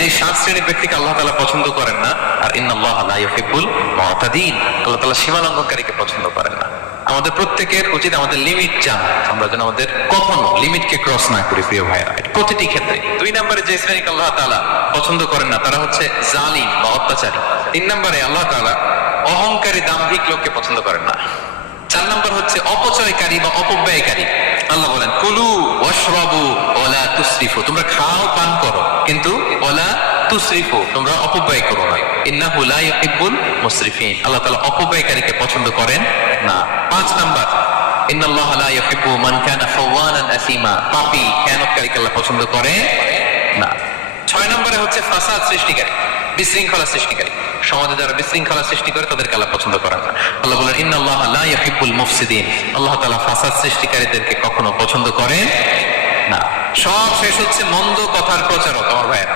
যে 7 শ্রেণীর ব্যক্তিকে আল্লাহ তাআলা পছন্দ করেন না, আর ইন্নাল্লাহা লা ইউহিব্বুল মুতাদিন, আল্লাহ তাআলা সীমা লঙ্ঘনকারীকে পছন্দ করেন না। আমাদের প্রত্যেকের উচিত আমাদের লিমিট জানা, আমরা যেন আমাদের কখনো লিমিটকে ক্রস না করি প্রিয় ভাইরা, প্রতিটি ক্ষেত্রে। 2 নম্বরে যে শ্রেণীকে আল্লাহ তাআলা পছন্দ করেন না তারা হচ্ছে জালিম বা অত্যাচারী। 3 নম্বরে আল্লাহ তাআলা অহংকারী দাম্ভিক লোককে পছন্দ করেন না। 4 নম্বর হচ্ছে অপচয়কারী বা অপব্যয়কারী। আল্লাহ বলেন কুলু ওয়াশরাবু ওয়ালা তুসরিফু, তোমরা খাও পান করো কিন্তু ওয়ালা তুসরিফু, তোমরা অপব্যয় করো না। ইন্নাহু লা ইউহিব্বুল মুসরিফিন, আল্লাহ তাআলা অপব্যয়কারীকে পছন্দ করেন না। 5 নাম্বার ইন্নাল্লাহা লা ইউহিব্বু মান কানা খাওয়ানান আসিমা, পাপী খেয়ানতকারীকে আল্লাহ পছন্দ করে না। 6 নম্বরে হচ্ছে ফাসাদ সৃষ্টিকারী, বিশৃঙ্খলা সৃষ্টিকারী। সমাজে যারা বিশৃঙ্খলা সৃষ্টি করে তাদেরকে আল্লাহ পছন্দ করেন না। আল্লাহ বলেন ইন্নাল্লাহা লা ইউহিব্বুল মুফসিদিন, আল্লাহ তাআলা ফাসাদ সৃষ্টিকারীদেরকে কখনো পছন্দ করেন না। সব শেষ হচ্ছে মন্দ কথার প্রচারক আমার ভাইয়েরা।